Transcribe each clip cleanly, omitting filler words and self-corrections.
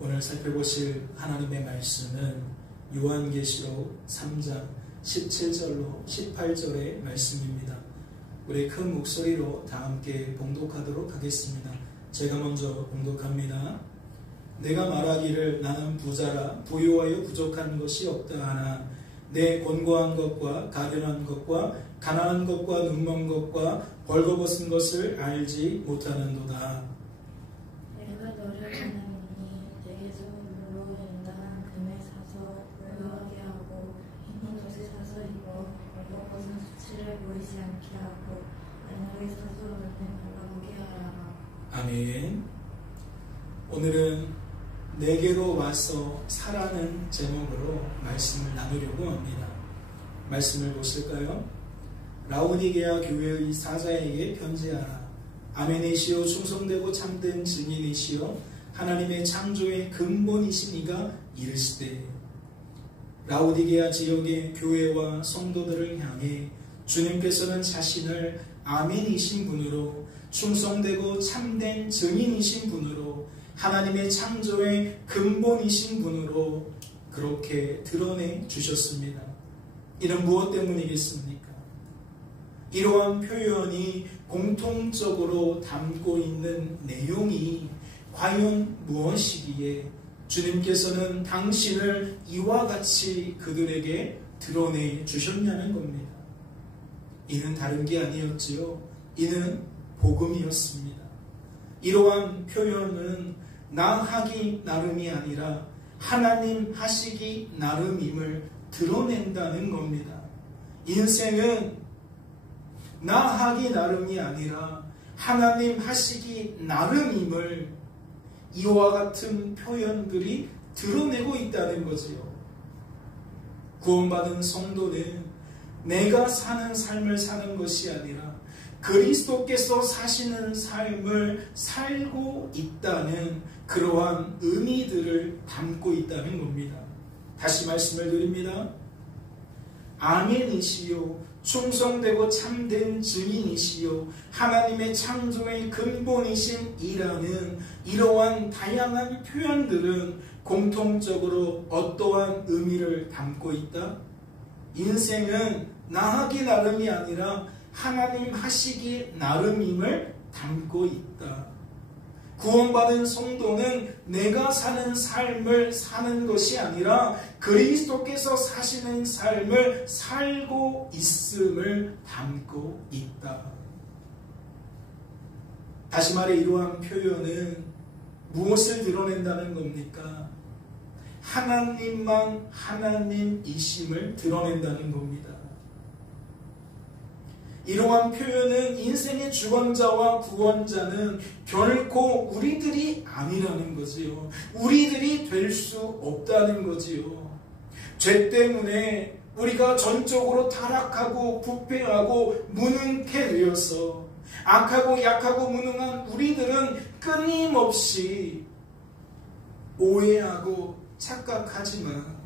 오늘 살펴보실 하나님의 말씀은 요한계시록 3장 17절로 18절의 말씀입니다. 우리 큰 목소리로 다 함께 봉독하도록 하겠습니다. 제가 먼저 봉독합니다. 내가 말하기를 나는 부자라 부유하여 부족한 것이 없다 하나 내 곤고한 것과 가련한 것과 가난한 것과 눈먼 것과 벌거벗은 것을 알지 못하는도다. 내가 너를 원하노니 내게서 물로 연단한 금에 사서 부유하게 하고 흰 옷을 사서 입어 벌거벗은 수치를 보이지 않게 하고 안약을 사서 얼굴에 발라보게 하라. 아멘. 오늘은 내게로 와서 사라는 제목으로 말씀을 나누려고 합니다. 말씀을 보실까요? 라오디게아 교회의 사자에게 편지하라. 아멘이시오 충성되고 참된 증인이시오 하나님의 창조의 근본이신 이가 이르시되. 라오디게아 지역의 교회와 성도들을 향해 주님께서는 자신을 아멘이신 분으로 충성되고 참된 증인이신 분으로 하나님의 창조의 근본이신 분으로 그렇게 드러내 주셨습니다. 이는 무엇 때문이겠습니까? 이러한 표현이 공통적으로 담고 있는 내용이 과연 무엇이기에 주님께서는 당신을 이와 같이 그들에게 드러내 주셨냐는 겁니다. 이는 다른 게 아니었지요. 이는 복음이었습니다. 이러한 표현은 나 하기 나름이 아니라 하나님 하시기 나름임을 드러낸다는 겁니다. 인생은 나 하기 나름이 아니라 하나님 하시기 나름임을 이와 같은 표현들이 드러내고 있다는 거지요. 구원받은 성도는 내가 사는 삶을 사는 것이 아니라 그리스도께서 사시는 삶을 살고 있다는 그러한 의미들을 담고 있다는 겁니다. 다시 말씀을 드립니다. 아멘이시요 충성되고 참된 증인이시요 하나님의 창조의 근본이신 이라는 이러한 다양한 표현들은 공통적으로 어떠한 의미를 담고 있다? 인생은 나 하기 나름이 아니라 하나님 하시기 나름임을 담고 있다. 구원받은 성도는 내가 사는 삶을 사는 것이 아니라 그리스도께서 사시는 삶을 살고 있음을 담고 있다. 다시 말해 이러한 표현은 무엇을 드러낸다는 겁니까? 하나님만 하나님이심을 드러낸다는 겁니다. 이러한 표현은 인생의 주권자와 구원자는 결코 우리들이 아니라는 거지요. 우리들이 될 수 없다는 거지요. 죄 때문에 우리가 전적으로 타락하고 부패하고 무능케 되어서 악하고 약하고 무능한 우리들은 끊임없이 오해하고 착각하지만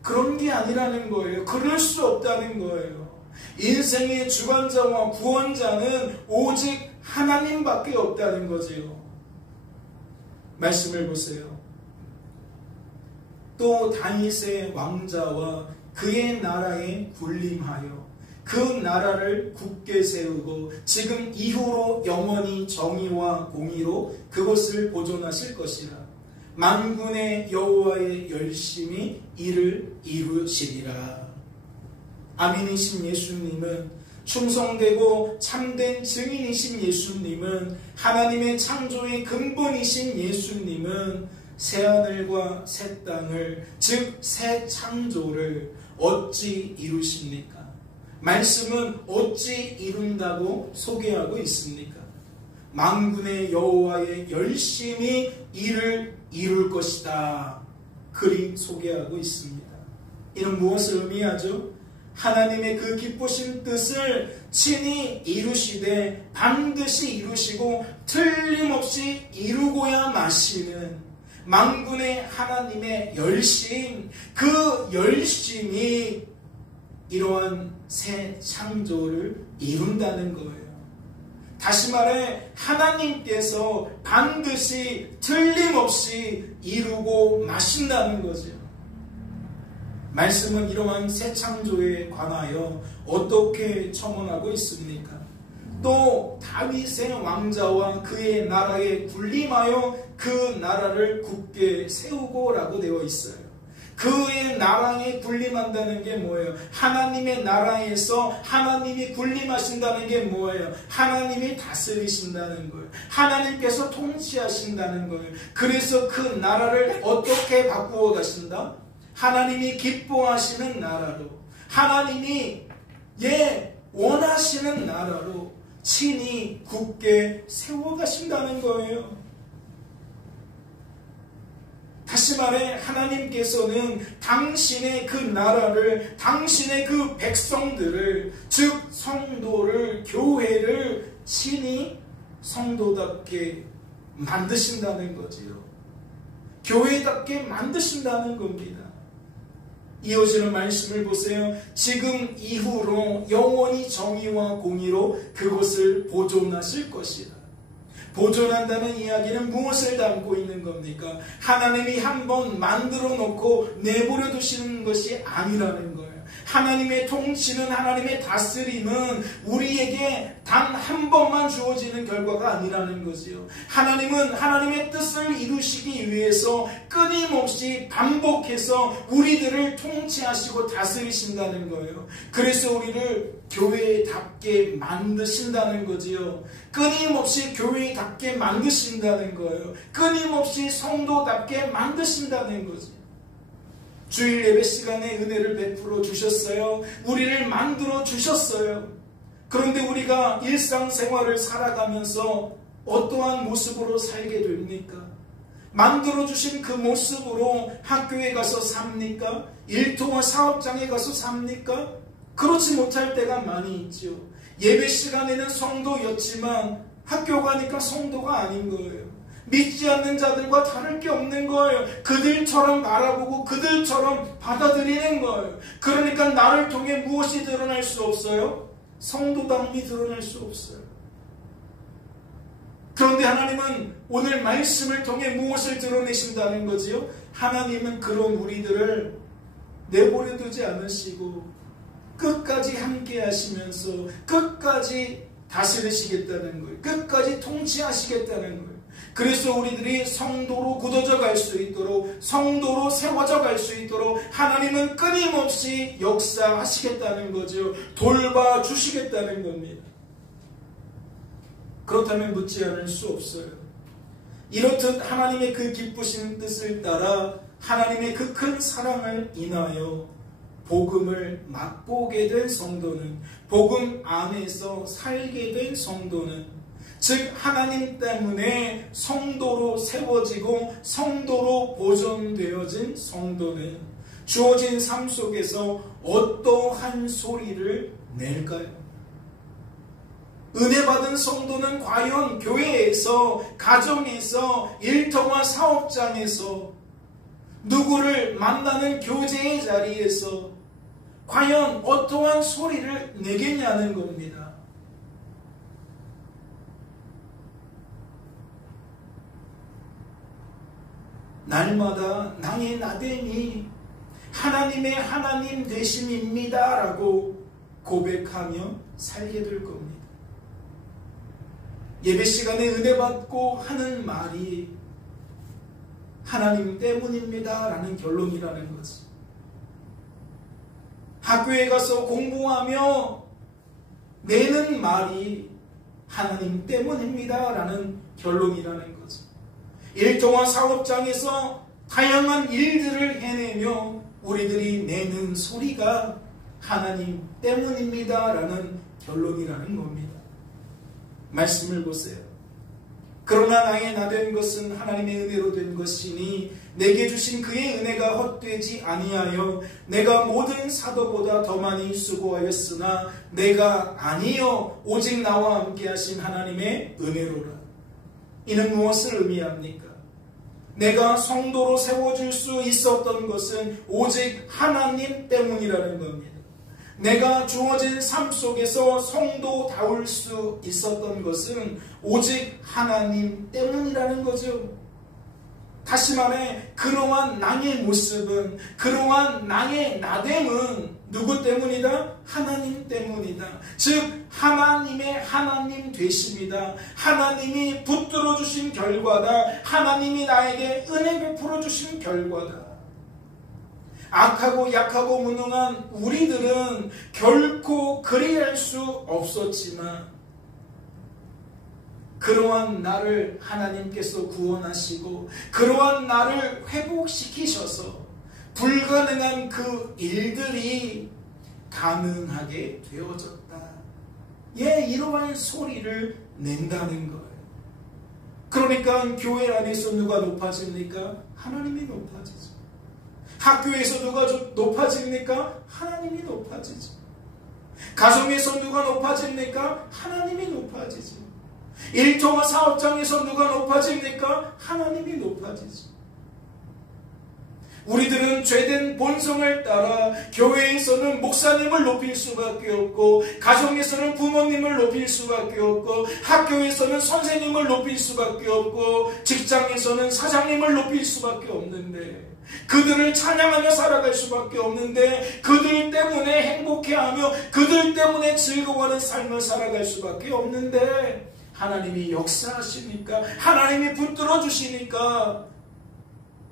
그런 게 아니라는 거예요. 그럴 수 없다는 거예요. 인생의 주관자와 구원자는 오직 하나님밖에 없다는 거지요. 말씀을 보세요. 또 다윗의 왕자와 그의 나라에 군림하여 그 나라를 굳게 세우고 지금 이후로 영원히 정의와 공의로 그것을 보존하실 것이라. 만군의 여호와의 열심히 이를 이루시리라. 아멘이신 예수님은 충성되고 참된 증인이신 예수님은 하나님의 창조의 근본이신 예수님은 새하늘과 새 땅을 즉 새 창조를 어찌 이루십니까? 말씀은 어찌 이룬다고 소개하고 있습니까? 만군의 여호와의 열심히 이를 이룰 것이다. 그리 소개하고 있습니다. 이는 무엇을 의미하죠? 하나님의 그 기쁘신 뜻을 친히 이루시되 반드시 이루시고 틀림없이 이루고야 마시는 만군의 하나님의 열심, 그 열심이 이러한 새 창조를 이룬다는 거예요. 다시 말해 하나님께서 반드시 틀림없이 이루고 마신다는 거죠. 말씀은 이러한 새 창조에 관하여 어떻게 첨언하고 있습니까? 또 다윗의 왕자와 그의 나라에 군림하여 그 나라를 굳게 세우고라고 되어 있어요. 그의 나라에 군림한다는 게 뭐예요? 하나님의 나라에서 하나님이 군림하신다는 게 뭐예요? 하나님이 다스리신다는 거예요. 하나님께서 통치하신다는 거예요. 그래서 그 나라를 어떻게 바꾸어 가신다? 하나님이 기뻐하시는 나라로, 하나님이 원하시는 나라로 친히 굳게 세워가신다는 거예요. 다시 말해 하나님께서는 당신의 그 나라를, 당신의 그 백성들을, 즉 성도를, 교회를 친히 성도답게 만드신다는 거지요. 교회답게 만드신다는 겁니다. 이어지는 말씀을 보세요. 지금 이후로 영원히 정의와 공의로 그것을 보존하실 것이다. 보존한다는 이야기는 무엇을 담고 있는 겁니까? 하나님이 한번 만들어 놓고 내버려 두시는 것이 아니라는 거예요. 하나님의 통치는, 하나님의 다스림은 우리에게 단 한 번만 주어지는 결과가 아니라는 거지요. 하나님은 하나님의 뜻을 이루시기 위해서 끊임없이 반복해서 우리들을 통치하시고 다스리신다는 거예요. 그래서 우리를 교회답게 만드신다는 거지요. 끊임없이 교회답게 만드신다는 거예요. 끊임없이 성도답게 만드신다는 거지. 주일 예배 시간에 은혜를 베풀어 주셨어요. 우리를 만들어 주셨어요. 그런데 우리가 일상생활을 살아가면서 어떠한 모습으로 살게 됩니까? 만들어 주신 그 모습으로 학교에 가서 삽니까? 일터와 사업장에 가서 삽니까? 그렇지 못할 때가 많이 있죠. 예배 시간에는 성도였지만 학교 가니까 성도가 아닌 거예요. 믿지 않는 자들과 다를 게 없는 거예요. 그들처럼 알아보고 그들처럼 받아들이는 거예요. 그러니까 나를 통해 무엇이 드러날 수 없어요? 성도다움이 드러날 수 없어요. 그런데 하나님은 오늘 말씀을 통해 무엇을 드러내신다는 거지요? 하나님은 그런 우리들을 내버려 두지 않으시고 끝까지 함께 하시면서 끝까지 다스리시겠다는 거예요. 끝까지 통치하시겠다는 거예요. 그래서 우리들이 성도로 굳어져 갈 수 있도록, 성도로 세워져 갈 수 있도록 하나님은 끊임없이 역사하시겠다는 거죠. 돌봐주시겠다는 겁니다. 그렇다면 묻지 않을 수 없어요. 이렇듯 하나님의 그 기쁘신 뜻을 따라 하나님의 그 큰 사랑을 인하여 복음을 맛보게 된 성도는, 복음 안에서 살게 된 성도는, 즉 하나님 때문에 성도로 세워지고 성도로 보존되어진 성도는 주어진 삶 속에서 어떠한 소리를 낼까요? 은혜 받은 성도는 과연 교회에서, 가정에서, 일터와 사업장에서, 누구를 만나는 교제의 자리에서 과연 어떠한 소리를 내겠냐는 겁니다. 날마다 나의 나됨이 하나님의 하나님 되심입니다 라고 고백하며 살게 될 겁니다. 예배 시간에 은혜 받고 하는 말이 하나님 때문입니다 라는 결론이라는 거지. 학교에 가서 공부하며 내는 말이 하나님 때문입니다 라는 결론이라는 거지. 일터와 사업장에서 다양한 일들을 해내며 우리들이 내는 소리가 하나님 때문입니다 라는 결론이라는 겁니다. 말씀을 보세요. 그러나 나의 나 된 것은 하나님의 은혜로 된 것이니 내게 주신 그의 은혜가 헛되지 아니하여 내가 모든 사도보다 더 많이 수고하였으나 내가 아니요 오직 나와 함께 하신 하나님의 은혜로라. 이는 무엇을 의미합니까? 내가 성도로 세워질 수 있었던 것은 오직 하나님 때문이라는 겁니다. 내가 주어진 삶 속에서 성도다울 수 있었던 것은 오직 하나님 때문이라는 거죠. 다시 말해 그러한 나의 모습은, 그러한 나의 나됨은 누구 때문이다? 하나님 때문이다. 즉 하나님의 하나님 되심이다. 하나님이 붙들어 주신 결과다. 하나님이 나에게 은혜 베풀어 주신 결과다. 악하고 약하고 무능한 우리들은 결코 그리할 수 없었지만 그러한 나를 하나님께서 구원하시고 그러한 나를 회복시키셔서 불가능한 그 일들이 가능하게 되어졌다. 이러한 소리를 낸다는 거예요. 그러니까 교회 안에서 누가 높아집니까? 하나님이 높아지죠. 학교에서 누가 높아집니까? 하나님이 높아지죠. 가정에서 누가 높아집니까? 하나님이 높아지죠. 일터와 사업장에서 누가 높아집니까? 하나님이 높아지죠. 우리들은 죄된 본성을 따라 교회에서는 목사님을 높일 수밖에 없고, 가정에서는 부모님을 높일 수밖에 없고, 학교에서는 선생님을 높일 수밖에 없고, 직장에서는 사장님을 높일 수밖에 없는데, 그들을 찬양하며 살아갈 수밖에 없는데, 그들 때문에 행복해하며 그들 때문에 즐거워하는 삶을 살아갈 수밖에 없는데, 하나님이 역사하시니까, 하나님이 붙들어 주시니까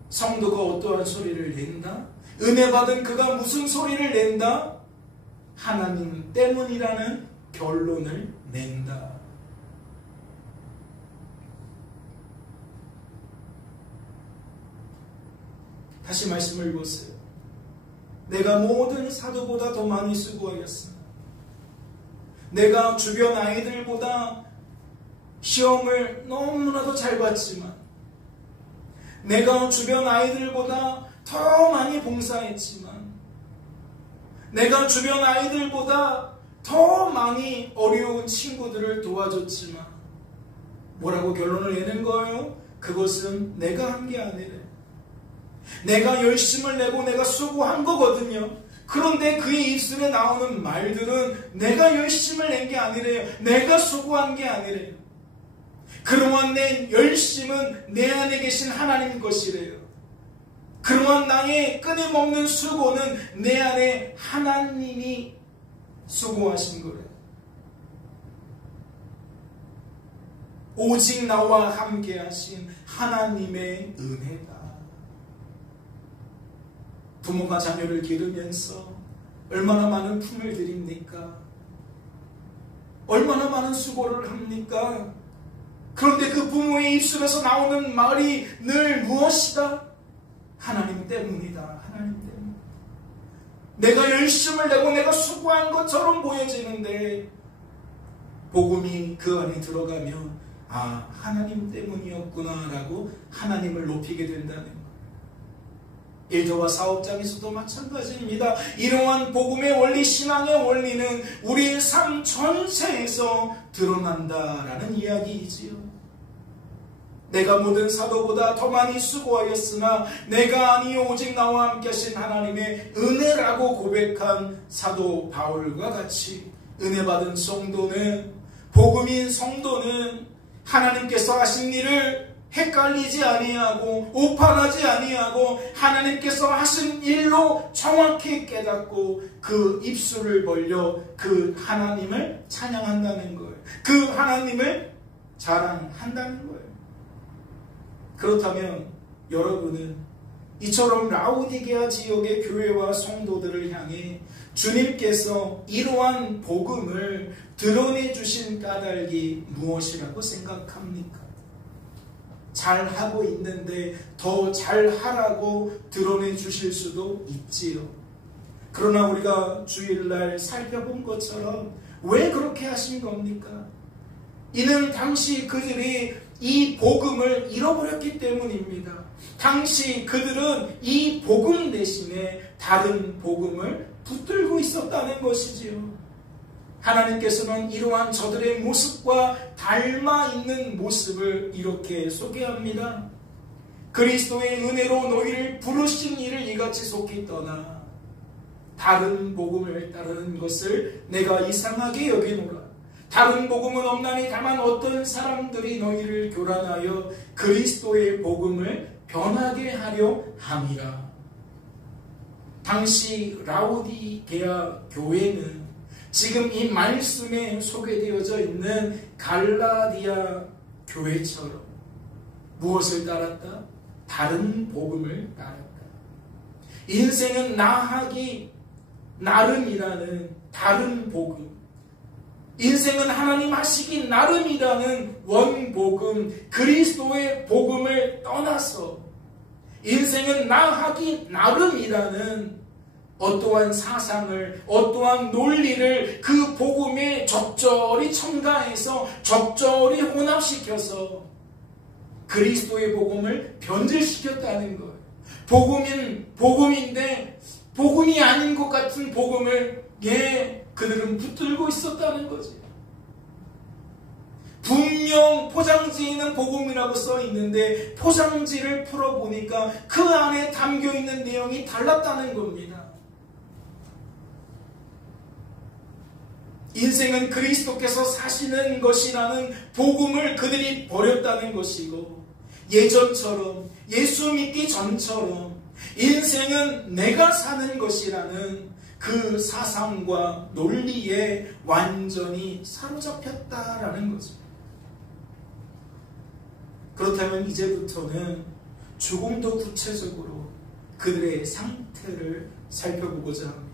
성도가 어떠한 소리를 낸다? 은혜 받은 그가 무슨 소리를 낸다? 하나님 때문이라는 결론을 낸다. 다시 말씀을 보세요. 내가 모든 사도보다 더 많이 수고하였으나, 내가 주변 아이들보다 시험을 너무나도 잘 봤지만, 내가 주변 아이들보다 더 많이 봉사했지만, 내가 주변 아이들보다 더 많이 어려운 친구들을 도와줬지만, 뭐라고 결론을 내는 거예요? 그것은 내가 한 게 아니래. 내가 열심을 내고 내가 수고한 거거든요. 그런데 그의 입술에 나오는 말들은 내가 열심을 낸 게 아니래요. 내가 수고한 게 아니래요. 그러한 내 열심은 내 안에 계신 하나님 것이래요. 그러한 나의 끊임없는 수고는 내 안에 하나님이 수고하신 거래요. 오직 나와 함께 하신 하나님의 은혜다. 부모가 자녀를 기르면서 얼마나 많은 품을 들입니까? 얼마나 많은 수고를 합니까? 그런데 그 부모의 입술에서 나오는 말이 늘 무엇이다? 하나님 때문이다. 하나님 때문. 내가 열심을 내고 내가 수고한 것처럼 보여지는데, 복음이 그 안에 들어가면 아, 하나님 때문이었구나 라고 하나님을 높이게 된다는 것. 일터와 사업장에서도 마찬가지입니다. 이러한 복음의 원리, 신앙의 원리는 우리의 삶 전체에서 드러난다라는 이야기이지요. 내가 모든 사도보다 더 많이 수고하였으나 내가 아니요 오직 나와 함께 하신 하나님의 은혜라고 고백한 사도 바울과 같이 은혜 받은 성도는, 복음인 성도는 하나님께서 하신 일을 헷갈리지 아니하고 오판하지 아니하고 하나님께서 하신 일로 정확히 깨닫고 그 입술을 벌려 그 하나님을 찬양한다는 거예요. 그 하나님을 자랑한다는 거예요. 그렇다면 여러분은 이처럼 라오디게아 지역의 교회와 성도들을 향해 주님께서 이러한 복음을 드러내 주신 까닭이 무엇이라고 생각합니까? 잘하고 있는데 더 잘하라고 드러내 주실 수도 있지요. 그러나 우리가 주일날 살펴본 것처럼 왜 그렇게 하신 겁니까? 이는 당시 그들이 이 복음을 잃어버렸기 때문입니다. 당시 그들은 이 복음 대신에 다른 복음을 붙들고 있었다는 것이지요. 하나님께서는 이러한 저들의 모습과 닮아 있는 모습을 이렇게 소개합니다. 그리스도의 은혜로 너희를 부르신 이를 이같이 속히 떠나 다른 복음을 따르는 것을 내가 이상하게 여기노라. 다른 복음은 없나니 다만 어떤 사람들이 너희를 교란하여 그리스도의 복음을 변하게 하려 함이라. 당시 라오디게아 교회는 지금 이 말씀에 소개되어져 있는 갈라디아 교회처럼 무엇을 따랐다? 다른 복음을 따랐다. 인생은 나하기 나름이라는 다른 복음, 인생은 하나님 하시기 나름이라는 원복음, 그리스도의 복음을 떠나서 인생은 나하기 나름이라는 어떠한 사상을, 어떠한 논리를 그 복음에 적절히 첨가해서 적절히 혼합시켜서 그리스도의 복음을 변질시켰다는 거예요. 복음인데 복음이 아닌 것 같은 복음을 그들은 붙들고 있었다는 거지. 분명 포장지에 있는 복음이라고 써 있는데 포장지를 풀어보니까 그 안에 담겨있는 내용이 달랐다는 겁니다. 인생은 그리스도께서 사시는 것이라는 복음을 그들이 버렸다는 것이고, 예전처럼 예수 믿기 전처럼 인생은 내가 사는 것이라는 그 사상과 논리에 완전히 사로잡혔다라는 거죠. 그렇다면 이제부터는 조금 더 구체적으로 그들의 상태를 살펴보고자 합니다.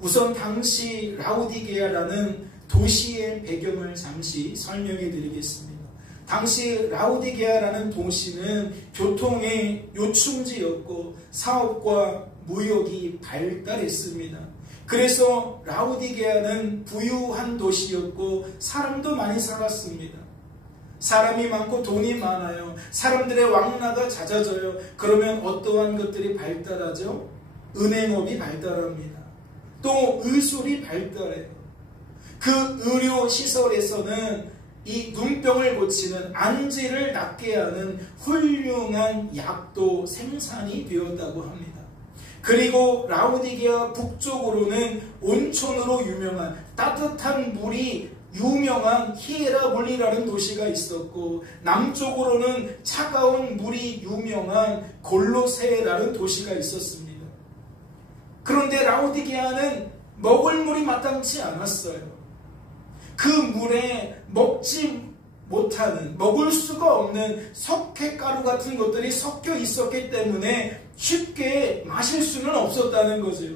우선 당시 라오디게아라는 도시의 배경을 잠시 설명해 드리겠습니다. 당시 라오디게아라는 도시는 교통의 요충지였고 사업과 무역이 발달했습니다. 그래서 라오디게아는 부유한 도시였고 사람도 많이 살았습니다. 사람이 많고 돈이 많아요. 사람들의 왕래가 잦아져요. 그러면 어떠한 것들이 발달하죠? 은행업이 발달합니다. 또 의술이 발달해요. 그 의료시설에서는 이 눈병을 고치는 안지를 낫게 하는 훌륭한 약도 생산이 되었다고 합니다. 그리고 라오디게아 북쪽으로는 온천으로 유명한 따뜻한 물이 유명한 히에라볼리라는 도시가 있었고, 남쪽으로는 차가운 물이 유명한 골로세라는 도시가 있었습니다. 그런데 라오디게아는 먹을 물이 마땅치 않았어요. 그 물에 먹지 못하는, 먹을 수가 없는 석회가루 같은 것들이 섞여 있었기 때문에 쉽게 마실 수는 없었다는 거죠.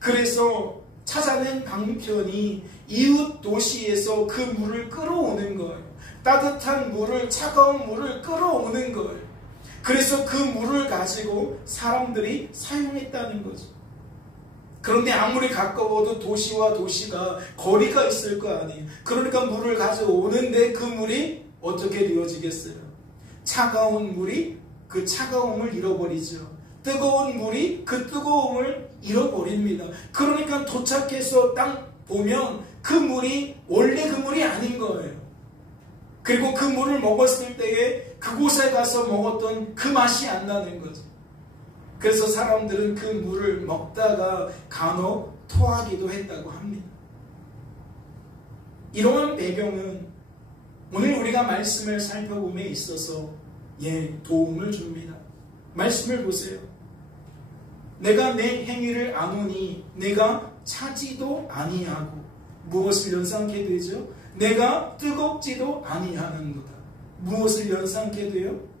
그래서 찾아낸 방편이 이웃 도시에서 그 물을 끌어오는 거예요. 따뜻한 물을, 차가운 물을 끌어오는 거예요. 그래서 그 물을 가지고 사람들이 사용했다는 거죠. 그런데 아무리 가까워도 도시와 도시가 거리가 있을 거 아니에요. 그러니까 물을 가져오는데 그 물이 어떻게 되어지겠어요? 차가운 물이 그 차가움을 잃어버리죠. 뜨거운 물이 그 뜨거움을 잃어버립니다. 그러니까 도착해서 딱 보면 그 물이 원래 그 물이 아닌 거예요. 그리고 그 물을 먹었을 때에 그곳에 가서 먹었던 그 맛이 안 나는 거죠. 그래서 사람들은 그 물을 먹다가 간혹 토하기도 했다고 합니다. 이러한 배경은 오늘 우리가 말씀을 살펴봄에 있어서 도움을 줍니다. 말씀을 보세요. 내가 내 행위를 아노니 내가 차지도 아니하고, 무엇을 연상케 되죠? 내가 뜨겁지도 아니하는도다. 무엇을 연상케 돼요?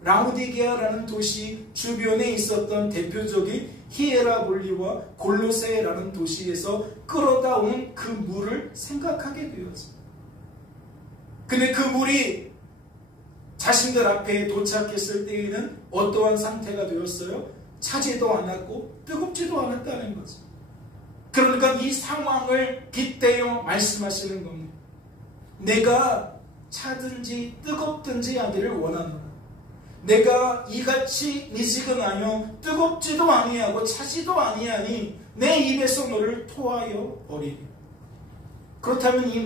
라오디게아라는 도시 주변에 있었던 대표적인 히에라볼리와 골로세라는 도시에서 끌어다 온 그 물을 생각하게 되었어요. 근데 그 물이 자신들 앞에 도착했을 때에는 어떠한 상태가 되었어요? 차지도 않았고 뜨겁지도 않았다는 거죠. 그러니까 이 상황을 빗대어 말씀하시는 겁니다. 내가 차든지 뜨겁든지 하기를 원하노라. 내가 이같이 미지근하여 뜨겁지도 아니하고 차지도 아니하니 내 입에서 너를 토하여 버리리. 그렇다면 이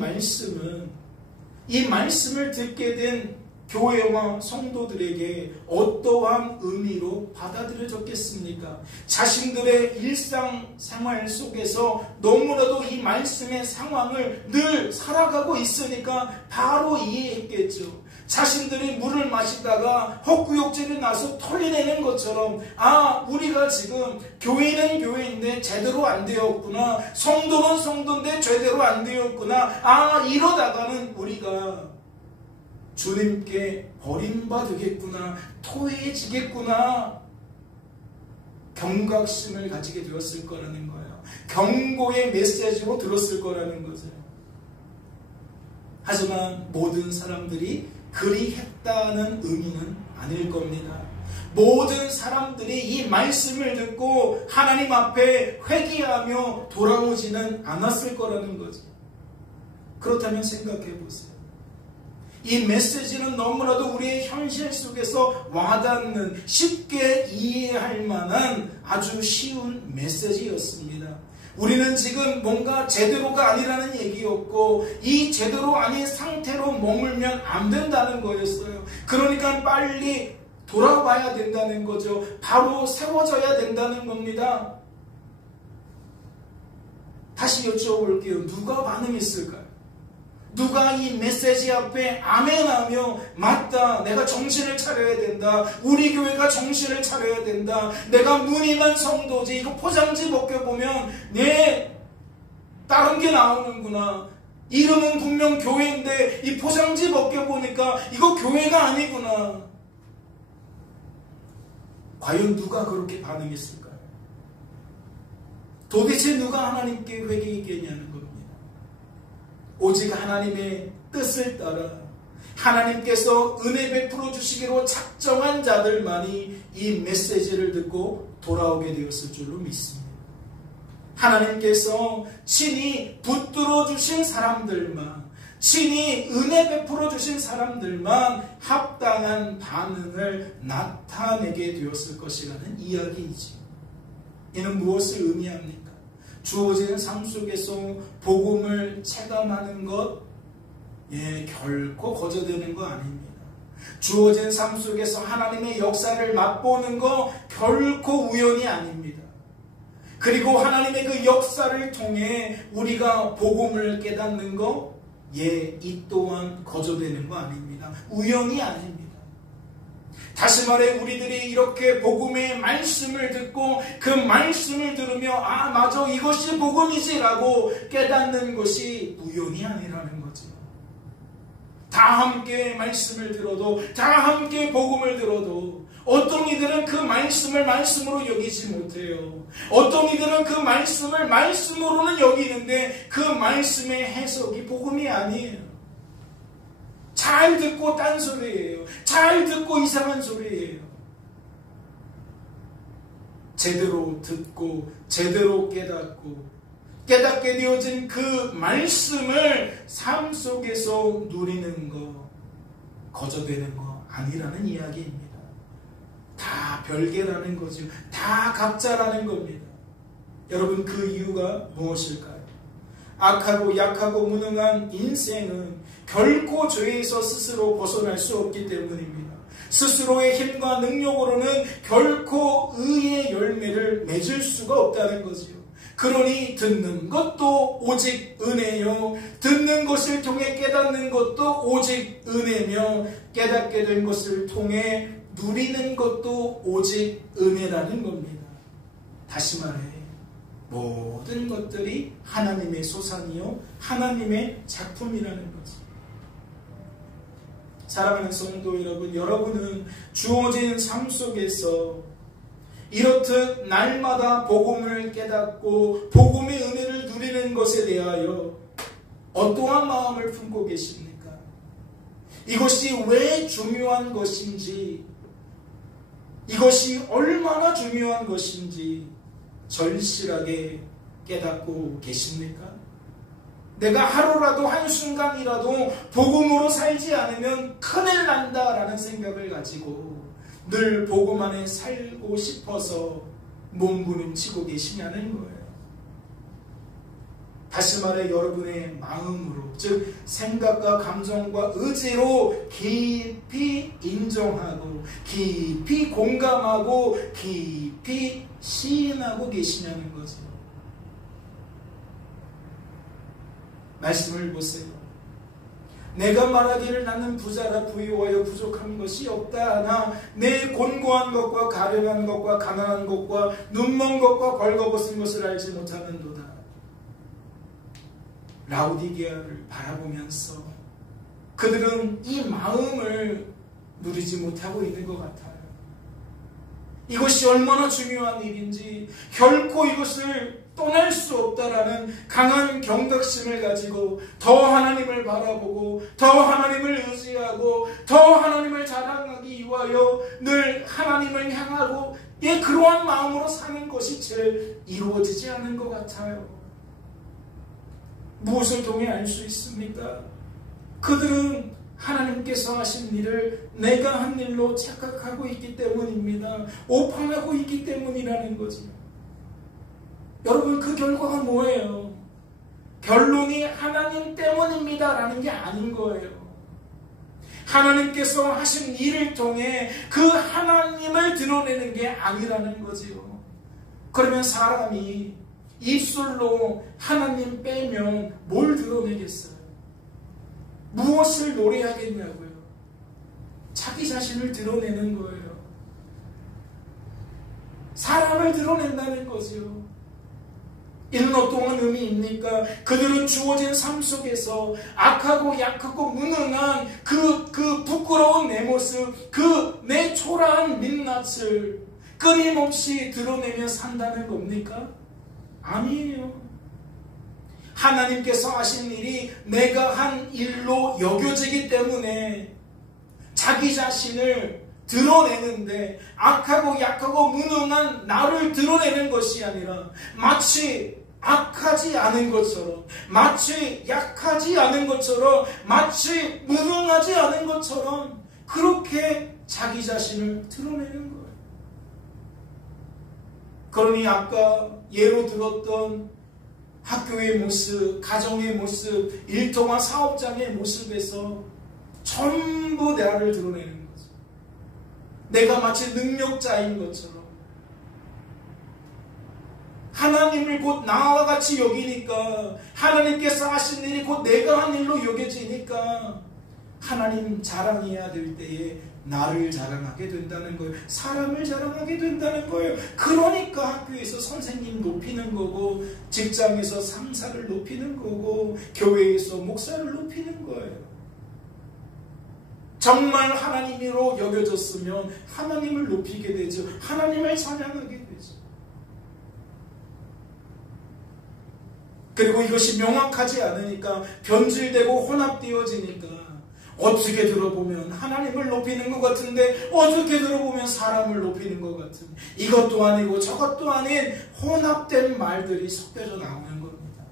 말씀을 듣게 된 교회와 성도들에게 어떠한 의미로 받아들여졌겠습니까? 자신들의 일상생활 속에서 너무나도 이 말씀의 상황을 늘 살아가고 있으니까 바로 이해했겠죠. 자신들이 물을 마시다가 헛구역질이 나서 털려내는 것처럼, 아, 우리가 지금 교회는 교회인데 제대로 안 되었구나, 성도는 성도인데 제대로 안 되었구나, 아, 이러다가는 우리가 주님께 버림받으겠구나, 토해지겠구나, 경각심을 가지게 되었을 거라는 거예요. 경고의 메시지로 들었을 거라는 거죠. 하지만 모든 사람들이 그리 했다는 의미는 아닐 겁니다. 모든 사람들이 이 말씀을 듣고 하나님 앞에 회개하며 돌아오지는 않았을 거라는 거죠. 그렇다면 생각해 보세요. 이 메시지는 너무나도 우리의 현실 속에서 와닿는, 쉽게 이해할 만한 아주 쉬운 메시지였습니다. 우리는 지금 뭔가 제대로가 아니라는 얘기였고, 이 제대로 아닌 상태로 머물면 안 된다는 거였어요. 그러니까 빨리 돌아와야 된다는 거죠. 바로 세워져야 된다는 겁니다. 다시 여쭤볼게요. 누가 반응했을까요? 누가 이 메시지 앞에 아멘하며, 맞다, 내가 정신을 차려야 된다, 우리 교회가 정신을 차려야 된다, 내가 무늬만 성도지, 이거 포장지 벗겨보면 다른 게 나오는구나, 이름은 분명 교회인데 이 포장지 벗겨보니까 이거 교회가 아니구나. 과연 누가 그렇게 반응했을까요? 도대체 누가 하나님께 회개했겠냐는 겁니다. 오직 하나님의 뜻을 따라 하나님께서 은혜 베풀어 주시기로 작정한 자들만이 이 메시지를 듣고 돌아오게 되었을 줄로 믿습니다. 하나님께서 친히 붙들어 주신 사람들만, 친히 은혜 베풀어 주신 사람들만 합당한 반응을 나타내게 되었을 것이라는 이야기이지. 이는 무엇을 의미합니까? 주어진 삶 속에서 복음을 체감하는 것, 결코 거저되는 거 아닙니다. 주어진 삶 속에서 하나님의 역사를 맛보는 거 결코 우연이 아닙니다. 그리고 하나님의 그 역사를 통해 우리가 복음을 깨닫는 거, 이 또한 거저되는 거 아닙니다. 우연이 아닙니다. 다시 말해, 우리들이 이렇게 복음의 말씀을 듣고 그 말씀을 들으며, 아, 맞아, 이것이 복음이지 라고 깨닫는 것이 우연이 아니라는 거죠. 다 함께 말씀을 들어도, 다 함께 복음을 들어도 어떤 이들은 그 말씀을 말씀으로 여기지 못해요. 어떤 이들은 그 말씀을 말씀으로는 여기는데 그 말씀의 해석이 복음이 아니에요. 잘 듣고 딴소리예요. 잘 듣고 이상한 소리예요. 제대로 듣고 제대로 깨닫고 깨닫게 되어진 그 말씀을 삶 속에서 누리는 거, 거저되는 거 아니라는 이야기입니다. 다 별개라는 거죠. 다 각자라는 겁니다. 여러분, 그 이유가 무엇일까요? 악하고 약하고 무능한 인생은 결코 죄에서 스스로 벗어날 수 없기 때문입니다. 스스로의 힘과 능력으로는 결코 의의 열매를 맺을 수가 없다는 거지요. 그러니 듣는 것도 오직 은혜요, 듣는 것을 통해 깨닫는 것도 오직 은혜며, 깨닫게 된 것을 통해 누리는 것도 오직 은혜라는 겁니다. 다시 말해, 모든 것들이 하나님의 소산이요, 하나님의 작품이라는 거지. 사랑하는 성도 여러분, 여러분은 주어진 삶 속에서 이렇듯 날마다 복음을 깨닫고 복음의 은혜를 누리는 것에 대하여 어떠한 마음을 품고 계십니까? 이것이 왜 중요한 것인지, 이것이 얼마나 중요한 것인지 절실하게 깨닫고 계십니까? 내가 하루라도 한순간이라도 복음으로 살지 않으면 큰일 난다라는 생각을 가지고 늘 복음 안에 살고 싶어서 몸부림치고 계시냐는 거예요. 다시 말해 여러분의 마음으로, 즉 생각과 감정과 의지로 깊이 인정하고 깊이 공감하고 깊이 시인하고 계시냐는 거죠. 말씀을 보세요. 내가 말하기를 나는 부자라 부유하여 부족한 것이 없다 하나 내 곤고한 것과 가련한 것과 가난한 것과 눈먼 것과 벌거벗은 것을 알지 못하는도다. 라오디게아를 바라보면서 그들은 이 마음을 누리지 못하고 있는 것 같아요. 이것이 얼마나 중요한 일인지, 결코 이것을 떠날 수 없다라는 강한 경각심을 가지고 더 하나님을 바라보고 더 하나님을 의지하고 더 하나님을 자랑하기 위하여 늘 하나님을 향하고 그러한 마음으로 사는 것이 제일 이루어지지 않은 것 같아요. 무엇을 통해 알 수 있습니까? 그들은 하나님께서 하신 일을 내가 한 일로 착각하고 있기 때문입니다. 오판하고 있기 때문이라는 거죠. 여러분, 그 결과가 뭐예요? 결론이 하나님 때문입니다 라는 게 아닌 거예요. 하나님께서 하신 일을 통해 그 하나님을 드러내는 게 아니라는 거지요. 그러면 사람이 입술로 하나님 빼면 뭘 드러내겠어요? 무엇을 노래하겠냐고요? 자기 자신을 드러내는 거예요. 사람을 드러낸다는 거죠. 이는 어떠한 의미입니까? 그들은 주어진 삶 속에서 악하고 약하고 무능한 그 부끄러운 내 모습, 그 내 초라한 민낯을 끊임없이 드러내며 산다는 겁니까? 아니에요. 하나님께서 하신 일이 내가 한 일로 여겨지기 때문에 자기 자신을 드러내는데, 악하고 약하고 무능한 나를 드러내는 것이 아니라 마치 악하지 않은 것처럼, 마치 약하지 않은 것처럼, 마치 무능하지 않은 것처럼 그렇게 자기 자신을 드러내는 거예요. 그러니 아까 예로 들었던 학교의 모습, 가정의 모습, 일터와 사업장의 모습에서 전부 나를 드러내는 거죠. 내가 마치 능력자인 것처럼, 하나님을 곧 나와 같이 여기니까, 하나님께서 하신 일이 곧 내가 한 일로 여겨지니까 하나님 자랑해야 될 때에 나를 자랑하게 된다는 거예요. 사람을 자랑하게 된다는 거예요. 그러니까 학교에서 선생님 높이는 거고, 직장에서 상사를 높이는 거고, 교회에서 목사를 높이는 거예요. 정말 하나님으로 여겨졌으면 하나님을 높이게 되죠. 하나님을 찬양하게 되죠. 그리고 이것이 명확하지 않으니까, 변질되고 혼합되어지니까 어떻게 들어보면 하나님을 높이는 것 같은데 어떻게 들어보면 사람을 높이는 것 같은, 이것도 아니고 저것도 아닌 혼합된 말들이 섞여져 나오는 겁니다.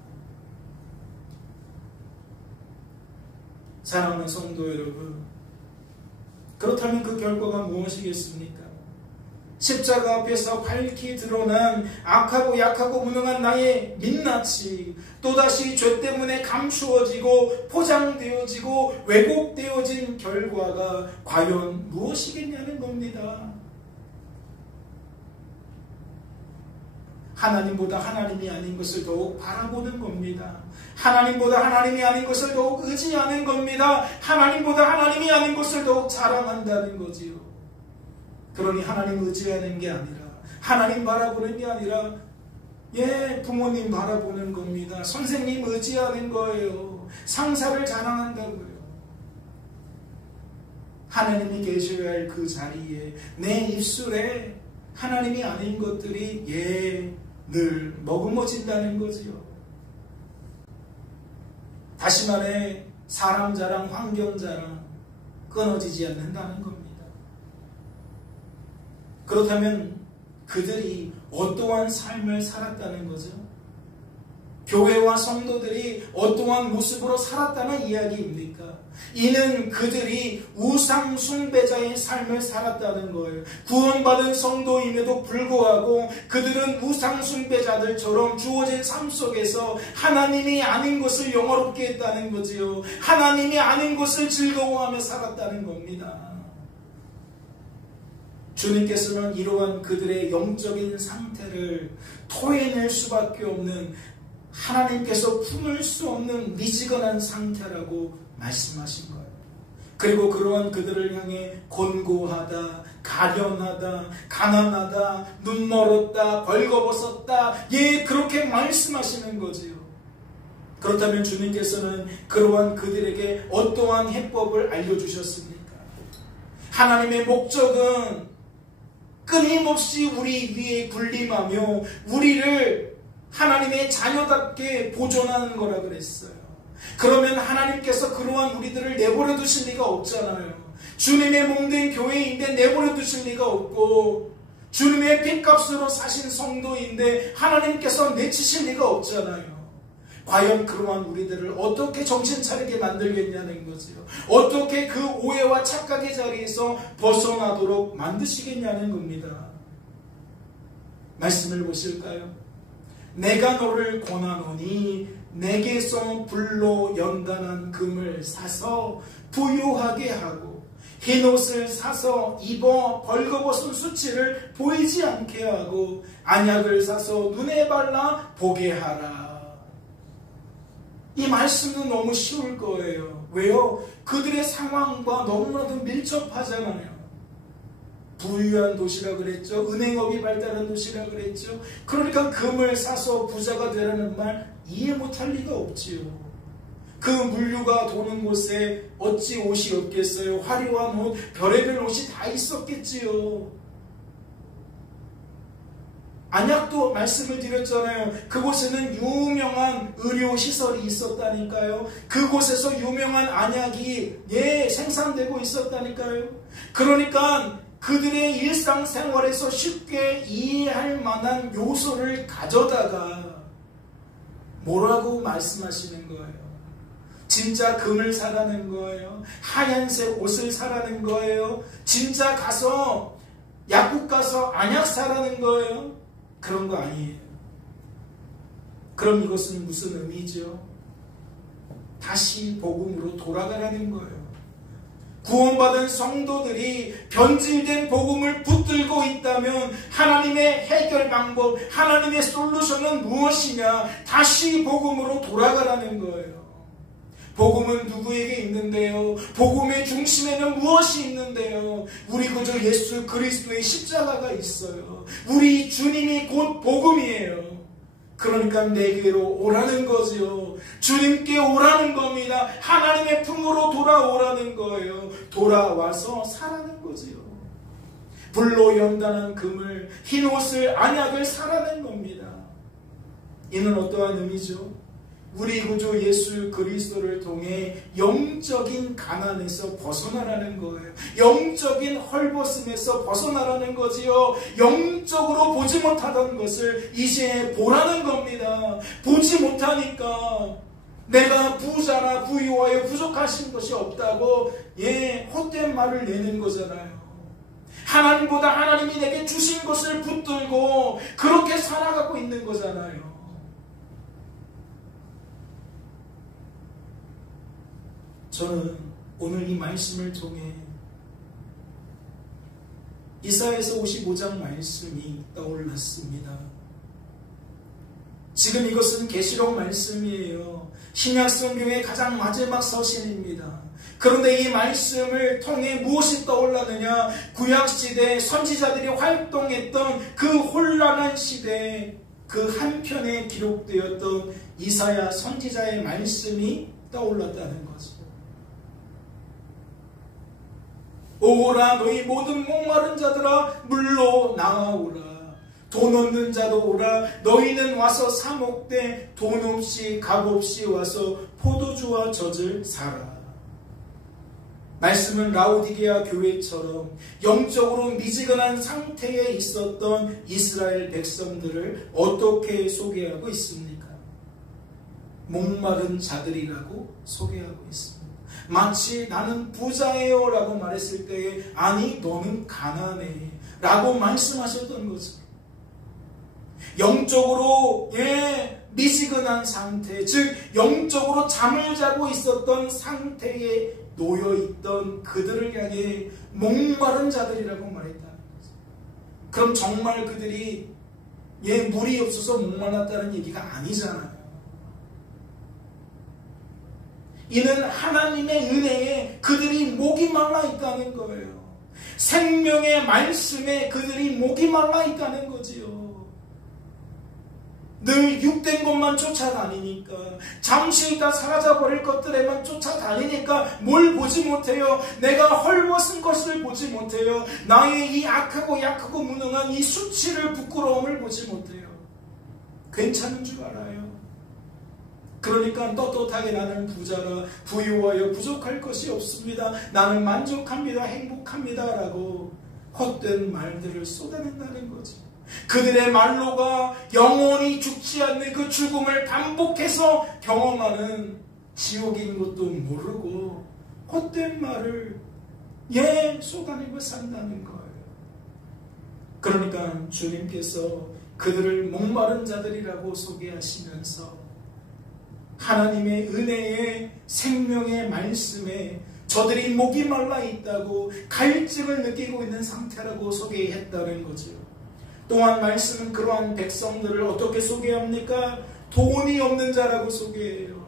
사랑하는 성도 여러분, 그렇다면 그 결과가 무엇이겠습니까? 십자가 앞에서 밝히 드러난 악하고 약하고 무능한 나의 민낯이 또다시 죄 때문에 감추어지고 포장되어지고 왜곡되어진 결과가 과연 무엇이겠냐는 겁니다. 하나님보다 하나님이 아닌 것을 더욱 바라보는 겁니다. 하나님보다 하나님이 아닌 것을 더욱 의지하는 겁니다. 하나님보다 하나님이 아닌 것을 더욱 자랑한다는 거지요. 그러니 하나님 의지하는 게 아니라, 하나님 바라보는 게 아니라 부모님 바라보는 겁니다. 선생님 의지하는 거예요. 상사를 자랑한다고요. 하나님이 계셔야 할 그 자리에 내 입술에 하나님이 아닌 것들이 늘 머금어진다는 거지요. 다시 말해 사람 자랑, 환경 자랑 끊어지지 않는다는 겁니다. 그렇다면 그들이 어떠한 삶을 살았다는 거죠? 교회와 성도들이 어떠한 모습으로 살았다는 이야기입니까? 이는 그들이 우상 숭배자의 삶을 살았다는 거예요. 구원받은 성도임에도 불구하고 그들은 우상 숭배자들처럼 주어진 삶 속에서 하나님이 아닌 것을 영화롭게 했다는 거지요. 하나님이 아닌 것을 즐거워하며 살았다는 겁니다. 주님께서는 이러한 그들의 영적인 상태를 토해낼 수밖에 없는, 하나님께서 품을 수 없는 미지근한 상태라고 말씀하신 거예요. 그리고 그러한 그들을 향해 곤고하다, 가련하다, 가난하다, 눈 멀었다, 벌거벗었다, 예, 그렇게 말씀하시는 거지요. 그렇다면 주님께서는 그러한 그들에게 어떠한 해법을 알려주셨습니까? 하나님의 목적은 끊임없이 우리 위에 군림하며 우리를 하나님의 자녀답게 보존하는 거라 그랬어요. 그러면 하나님께서 그러한 우리들을 내버려 두실 리가 없잖아요. 주님의 몸된 교회인데 내버려 두실 리가 없고, 주님의 핏값으로 사신 성도인데 하나님께서 내치실 리가 없잖아요. 과연 그러한 우리들을 어떻게 정신 차리게 만들겠냐는 거지요. 어떻게 그 오해와 착각의 자리에서 벗어나도록 만드시겠냐는 겁니다. 말씀을 보실까요? 내가 너를 권하노니 내게서 불로 연단한 금을 사서 부유하게 하고 흰옷을 사서 입어 벌거벗은 수치를 보이지 않게 하고 안약을 사서 눈에 발라 보게 하라. 이 말씀도 너무 쉬울 거예요. 왜요? 그들의 상황과 너무나도 밀접하잖아요. 부유한 도시라 그랬죠. 은행업이 발달한 도시라 그랬죠. 그러니까 금을 사서 부자가 되라는 말 이해 못할 리가 없지요. 그 물류가 도는 곳에 어찌 옷이 없겠어요. 화려한 옷, 별의별 옷이 다 있었겠지요. 안약도 말씀을 드렸잖아요. 그곳에는 유명한 의료시설이 있었다니까요. 그곳에서 유명한 안약이 생산되고 있었다니까요. 그러니까 그들의 일상생활에서 쉽게 이해할 만한 요소를 가져다가 뭐라고 말씀하시는 거예요? 진짜 금을 사라는 거예요? 하얀색 옷을 사라는 거예요? 진짜 가서 약국 가서 안약 사라는 거예요? 그런 거 아니에요. 그럼 이것은 무슨 의미죠? 다시 복음으로 돌아가라는 거예요. 구원받은 성도들이 변질된 복음을 붙들고 있다면 하나님의 해결 방법, 하나님의 솔루션은 무엇이냐? 다시 복음으로 돌아가라는 거예요. 복음은 누구에게 있는데요? 복음의 중심에는 무엇이 있는데요? 우리 구주 예수 그리스도의 십자가가 있어요. 우리 주님이 곧 복음이에요. 그러니까 내게로 오라는 거지요. 주님께 오라는 겁니다. 하나님의 품으로 돌아오라는 거예요. 돌아와서 사라는 거지요. 불로 연단한 금을, 흰옷을, 안약을 사라는 겁니다. 이는 어떠한 의미죠? 우리 구주 예수 그리스도를 통해 영적인 가난에서 벗어나라는 거예요. 영적인 헐벗음에서 벗어나라는 거지요. 영적으로 보지 못하던 것을 이제 보라는 겁니다. 보지 못하니까 내가 부자나 부유하여 부족하신 것이 없다고 헛된 말을 내는 거잖아요. 하나님보다 하나님이 내게 주신 것을 붙들고 그렇게 살아가고 있는 거잖아요. 저는 오늘 이 말씀을 통해 이사야서 55장 말씀이 떠올랐습니다. 지금 이것은 계시록 말씀이에요. 신약 성경의 가장 마지막 서신입니다. 그런데 이 말씀을 통해 무엇이 떠올랐느냐? 구약시대 선지자들이 활동했던 그 혼란한 시대에 그 한편에 기록되었던 이사야 선지자의 말씀이 떠올랐다는 거죠. 오라 너희 모든 목마른 자들아 물로 나아오라. 돈 없는 자도 오라. 너희는 와서 사먹되 돈 없이 값 없이 와서 포도주와 젖을 사라. 말씀은 라오디게아 교회처럼 영적으로 미지근한 상태에 있었던 이스라엘 백성들을 어떻게 소개하고 있습니까? 목마른 자들이라고 소개하고 있습니다. 마치 나는 부자예요 라고 말했을 때에 아니 너는 가난해 라고 말씀하셨던 거죠. 영적으로 미지근한 상태, 즉 영적으로 잠을 자고 있었던 상태에 놓여있던 그들을 향해 목마른 자들이라고 말했다는 거죠. 그럼 정말 그들이 물이 없어서 목말랐다는 얘기가 아니잖아요. 이는 하나님의 은혜에 그들이 목이 말라 있다는 거예요. 생명의 말씀에 그들이 목이 말라 있다는 거지요. 늘 육된 것만 쫓아다니니까, 잠시 있다 사라져버릴 것들에만 쫓아다니니까 뭘 보지 못해요? 내가 헐벗은 것을 보지 못해요. 나의 이 악하고 약하고 무능한 이 수치를, 부끄러움을 보지 못해요. 괜찮은 줄 알아요. 그러니까 떳떳하게 나는 부자라, 부유하여 부족할 것이 없습니다, 나는 만족합니다, 행복합니다 라고 헛된 말들을 쏟아낸다는 거죠. 그들의 말로가 영원히 죽지 않는 그 죽음을 반복해서 경험하는 지옥인 것도 모르고 헛된 말을 쏟아내고 산다는 거예요. 그러니까 주님께서 그들을 목마른 자들이라고 소개하시면서 하나님의 은혜의 생명의 말씀에 저들이 목이 말라 있다고 갈증을 느끼고 있는 상태라고 소개했다는 거죠. 또한 말씀은 그러한 백성들을 어떻게 소개합니까? 돈이 없는 자라고 소개해요.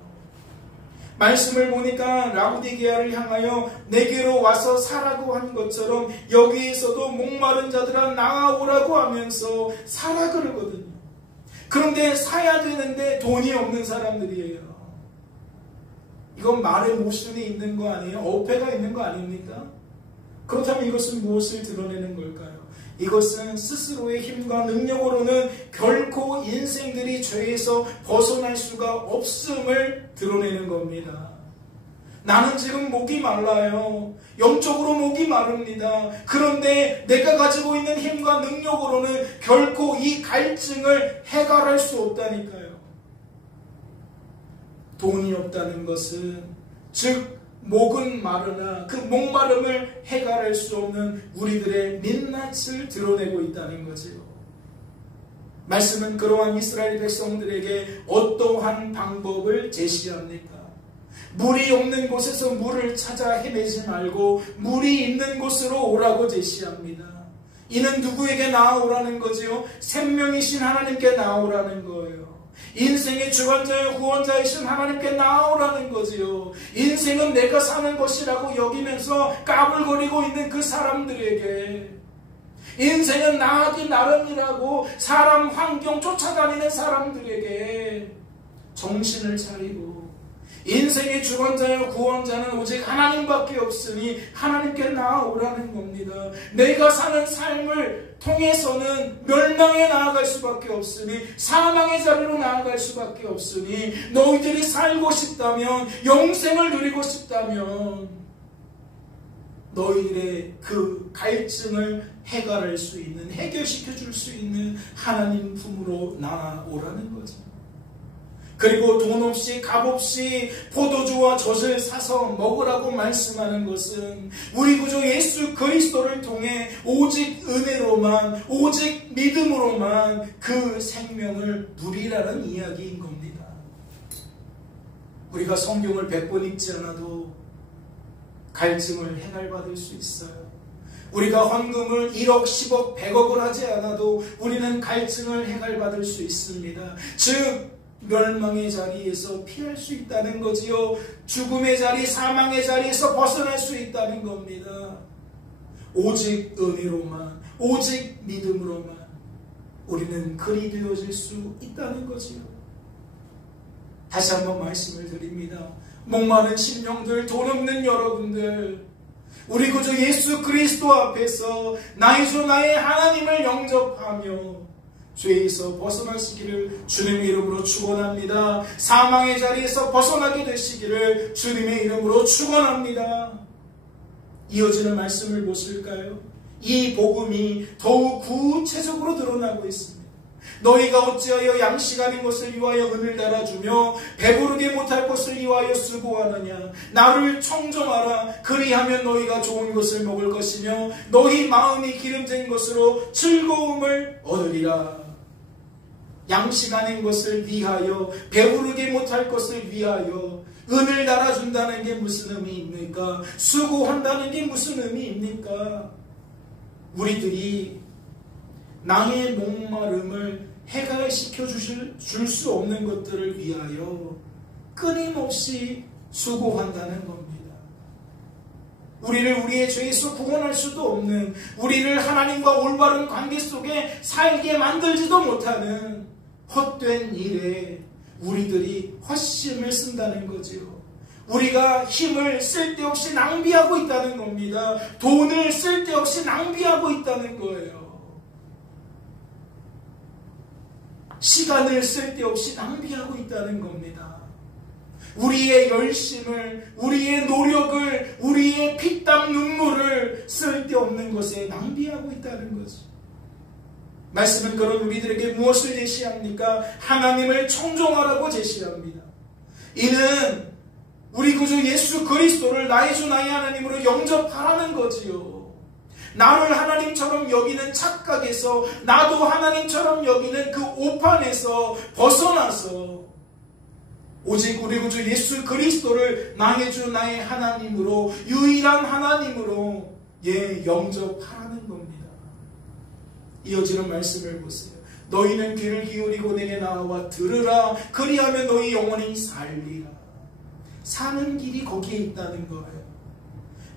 말씀을 보니까 라우디게아를 향하여 내게로 와서 사라고 한 것처럼 여기에서도 목마른 자들아 나아오라고 하면서 사라 그러거든요. 그런데 사야 되는데 돈이 없는 사람들이에요. 이건 말의 모순이 있는 거 아니에요? 어폐가 있는 거 아닙니까? 그렇다면 이것은 무엇을 드러내는 걸까요? 이것은 스스로의 힘과 능력으로는 결코 인생들이 죄에서 벗어날 수가 없음을 드러내는 겁니다. 나는 지금 목이 말라요. 영적으로 목이 마릅니다. 그런데 내가 가지고 있는 힘과 능력으로는 결코 이 갈증을 해결할 수 없다니까요. 돈이 없다는 것은 즉 목은 마르나 그 목마름을 해결할 수 없는 우리들의 민낯을 드러내고 있다는 거지요. 말씀은 그러한 이스라엘 백성들에게 어떠한 방법을 제시합니까? 물이 없는 곳에서 물을 찾아 헤매지 말고 물이 있는 곳으로 오라고 제시합니다. 이는 누구에게 나아오라는 거지요? 생명이신 하나님께 나아오라는 거예요. 인생의 주관자여 구원자이신 하나님께 나아오라는 거지요. 인생은 내가 사는 것이라고 여기면서 까불거리고 있는 그 사람들에게, 인생은 나하기 나름이라고 사람 환경 쫓아다니는 사람들에게 정신을 차리고 인생의 주관자여 구원자는 오직 하나님밖에 없으니 하나님께 나아오라는 겁니다. 내가 사는 삶을 통해서는 멸망에 나아갈 수밖에 없으니, 사망의 자리로 나아갈 수밖에 없으니, 너희들이 살고 싶다면, 영생을 누리고 싶다면 너희들의 그 갈증을 해결할 수 있는, 해결시켜 줄 수 있는 하나님 품으로 나아오라는 거죠. 그리고 돈 없이 값 없이 포도주와 젖을 사서 먹으라고 말씀하는 것은 우리 구주 예수 그리스도를 통해 오직 은혜로만, 오직 믿음으로만 그 생명을 누리라는 이야기인 겁니다. 우리가 성경을 100번 읽지 않아도 갈증을 해결받을 수 있어요. 우리가 헌금을 1억, 10억, 100억을 하지 않아도 우리는 갈증을 해결받을 수 있습니다. 즉 멸망의 자리에서 피할 수 있다는 거지요. 죽음의 자리, 사망의 자리에서 벗어날 수 있다는 겁니다. 오직 은혜로만, 오직 믿음으로만 우리는 그리 되어질 수 있다는 거지요. 다시 한번 말씀을 드립니다. 목마른 심령들, 돈 없는 여러분들, 우리 구주 예수 그리스도 앞에서 나의 주 나의 하나님을 영접하며 죄에서 벗어나시기를 주님의 이름으로 축원합니다. 사망의 자리에서 벗어나게 되시기를 주님의 이름으로 축원합니다. 이어지는 말씀을 보실까요? 이 복음이 더욱 구체적으로 드러나고 있습니다. 너희가 어찌하여 양식하는 것을 위하여 은을 달아주며 배부르게 못할 것을 위하여 수고하느냐. 나를 청정하라. 그리하면 너희가 좋은 것을 먹을 것이며 너희 마음이 기름진 것으로 즐거움을 얻으리라. 양식하는 것을 위하여, 배부르게 못할 것을 위하여 은을 달아준다는 게 무슨 의미입니까? 수고한다는 게 무슨 의미입니까? 우리들이 나의 목마름을 해결시켜 줄 수 없는 것들을 위하여 끊임없이 수고한다는 겁니다. 우리를 우리의 죄에서 구원할 수도 없는, 우리를 하나님과 올바른 관계 속에 살게 만들지도 못하는 헛된 일에 우리들이 헛심을 쓴다는 거지요. 우리가 힘을 쓸데없이 낭비하고 있다는 겁니다. 돈을 쓸데없이 낭비하고 있다는 거예요. 시간을 쓸데없이 낭비하고 있다는 겁니다. 우리의 열심을, 우리의 노력을, 우리의 피땀 눈물을 쓸데없는 것에 낭비하고 있다는 거죠. 말씀은 그런 우리들에게 무엇을 제시합니까? 하나님을 청종하라고 제시합니다. 이는 우리 구주 예수 그리스도를 나의 주 나의 하나님으로 영접하라는 거지요. 나를 하나님처럼 여기는 착각에서, 나도 하나님처럼 여기는 그 오판에서 벗어나서 오직 우리 구주 예수 그리스도를 나의 주 나의 하나님으로, 유일한 하나님으로 영접하라는 겁니다. 이어지는 말씀을 보세요. 너희는 귀를 기울이고 내게 나와 들으라. 그리하면 너희 영원히 살리라. 사는 길이 거기에 있다는 거예요.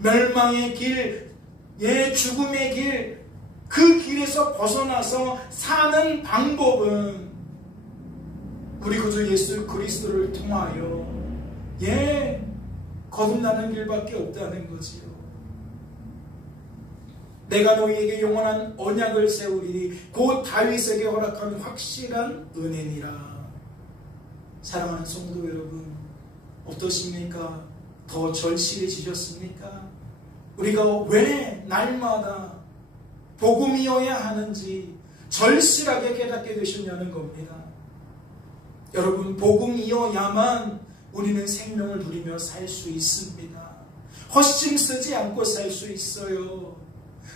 멸망의 길, 죽음의 길, 그 길에서 벗어나서 사는 방법은 우리 구주 예수 그리스도를 통하여 거듭나는 길밖에 없다는 거지요. 내가 너희에게 영원한 언약을 세우리니 곧 다윗에게 허락한 확실한 은혜니라. 사랑하는 성도 여러분, 어떠십니까? 더 절실해지셨습니까? 우리가 왜 날마다 복음이어야 하는지 절실하게 깨닫게 되셨냐는 겁니다. 여러분, 복음이어야만 우리는 생명을 누리며 살 수 있습니다. 헛심 쓰지 않고 살 수 있어요.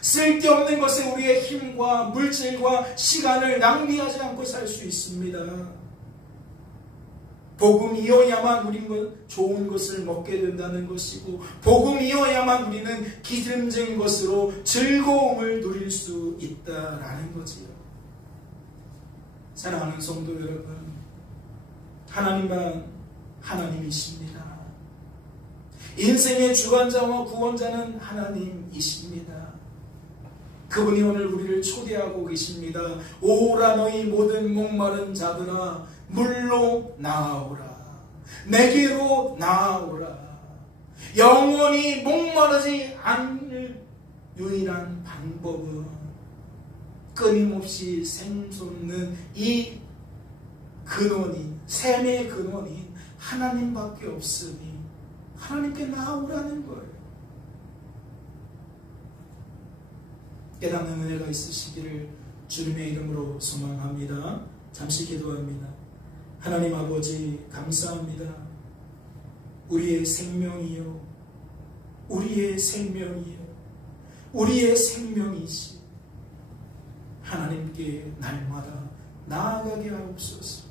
쓸데없는 것에 우리의 힘과 물질과 시간을 낭비하지 않고 살 수 있습니다. 복음이어야만 우리는 좋은 것을 먹게 된다는 것이고, 복음이어야만 우리는 기름진 것으로 즐거움을 누릴 수 있다라는 거지요. 사랑하는 성도 여러분, 하나님만 하나님이십니다. 인생의 주관자와 구원자는 하나님이십니다. 그분이 오늘 우리를 초대하고 계십니다. 오라 너희 모든 목마른 자들아 물로 나아오라. 내게로 나아오라. 영원히 목마르지 않을 유일한 방법은 끊임없이 샘솟는 이 근원인, 샘의 근원인 하나님밖에 없으니 하나님께 나아오라는 거예요. 깨닫는 은혜가 있으시기를 주님의 이름으로 소망합니다. 잠시 기도합니다. 하나님 아버지, 감사합니다. 우리의 생명이요, 우리의 생명이요, 우리의 생명이시 하나님께 날마다 나아가게 하옵소서.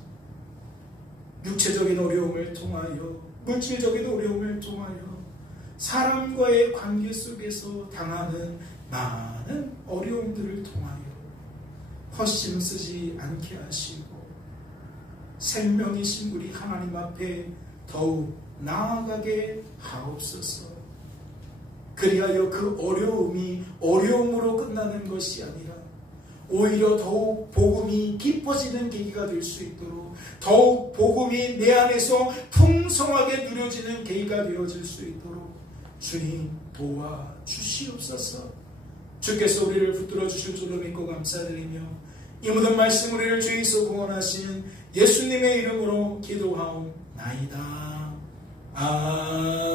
육체적인 어려움을 통하여, 물질적인 어려움을 통하여 사람과의 관계 속에서 당하는 많은 어려움들을 통하여 헛심 쓰지 않게 하시고 생명이신 우리 하나님 앞에 더욱 나아가게 하옵소서. 그리하여 그 어려움이 어려움으로 끝나는 것이 아니라 오히려 더욱 복음이 깊어지는 계기가 될 수 있도록, 더욱 복음이 내 안에서 풍성하게 누려지는 계기가 되어질 수 있도록 주님 도와주시옵소서. 주께서 우리를 붙들어 주실 줄로 믿고 감사드리며 이 모든 말씀 우리를 주에서 구원하신 예수님의 이름으로 기도하옵나이다. 아멘.